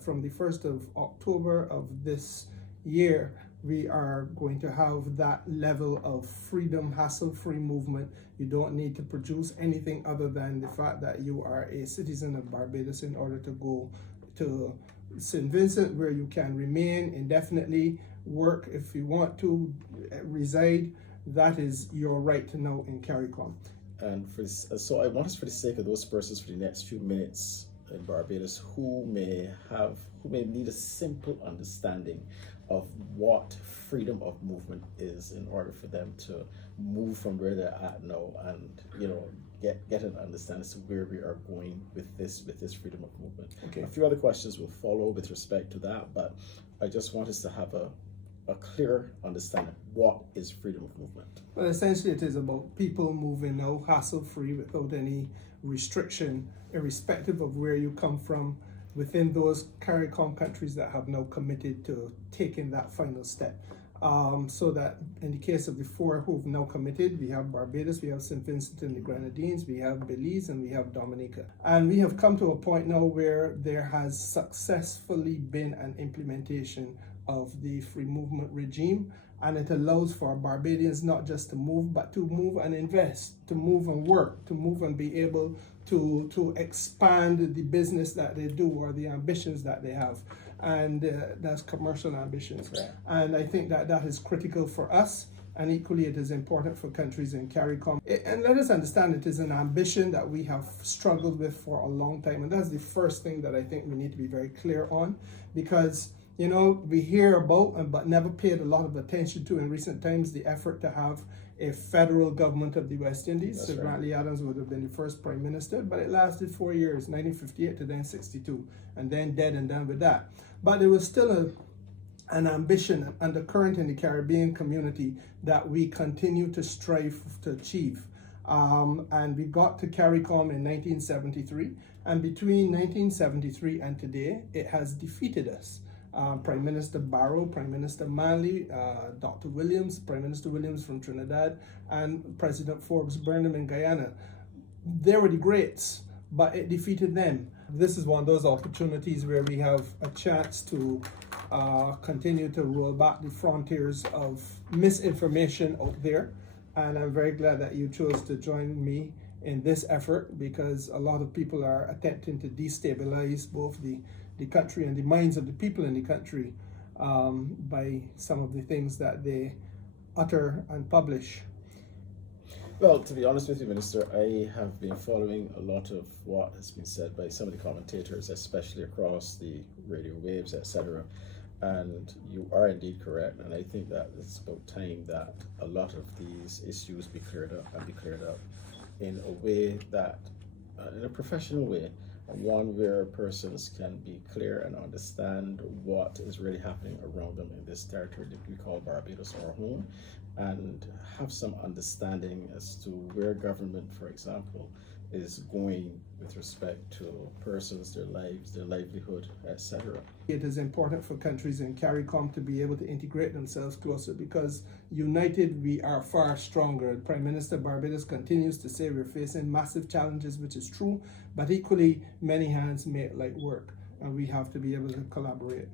that from the 1st of October of this year, we are going to have that level of freedom, hassle-free movement. You don't need to produce anything other than the fact that you are a citizen of Barbados in order to go to St. Vincent, where you can remain indefinitely, work if you want to, reside. That is your right to know in CARICOM. And so I want us, for the sake of those persons, for the next few minutes in Barbados who may need a simple understanding of what freedom of movement is, in order for them to move from where they're at now and get an understanding as to where we are going with this freedom of movement. Okay. A few other questions will follow with respect to that, but I just want us to have a clear understanding. What is freedom of movement? Well, essentially it is about people moving now hassle-free without any restriction, irrespective of where you come from, within those CARICOM countries that have now committed to taking that final step. So that in the case of the 4 who've now committed, we have Barbados, we have St. Vincent and the Grenadines, we have Belize, and we have Dominica. And we have come to a point now where there has successfully been an implementation of the free movement regime, and it allows for Barbadians not just to move, but to move and invest, to move and work, to move and be able to expand the business that they do or the ambitions that they have. And that's commercial ambitions. Right. And I think that is critical for us, and equally it is important for countries in CARICOM. And let us understand, it is an ambition that we have struggled with for a long time, and that's the first thing that I think we need to be very clear on, because we hear about, but never paid a lot of attention to in recent times, the effort to have a federal government of the West Indies. That's Sir right. Grantley Adams would have been the first prime minister, but it lasted 4 years, 1958 to then 62, and then dead and done with that. But there was still an ambition undercurrent in the Caribbean community that we continue to strive to achieve. And we got to CARICOM in 1973, and between 1973 and today, it has defeated us. Prime Minister Barrow, Prime Minister Manley, Dr. Williams, Prime Minister Williams from Trinidad, and President Forbes Burnham in Guyana. They were the greats, but it defeated them. This is one of those opportunities where we have a chance to continue to roll back the frontiers of misinformation out there. And I'm very glad that you chose to join me in this effort, because a lot of people are attempting to destabilize both the country and the minds of the people in the country by some of the things that they utter and publish. Well, to be honest with you, Minister, I have been following a lot of what has been said by some of the commentators, especially across the radio waves, etc. And you are indeed correct, and I think that it's about time that a lot of these issues be cleared up, and be cleared up in a way that, in a professional way, one where persons can be clear and understand what is really happening around them in this territory that we call Barbados, our home, and have some understanding as to where government, for example, is going with respect to persons, their lives, their livelihood, etc. It is important for countries in CARICOM to be able to integrate themselves closer, because united we are far stronger. Prime Minister Barbados continues to say we're facing massive challenges, which is true, but equally many hands make light work, and we have to be able to collaborate.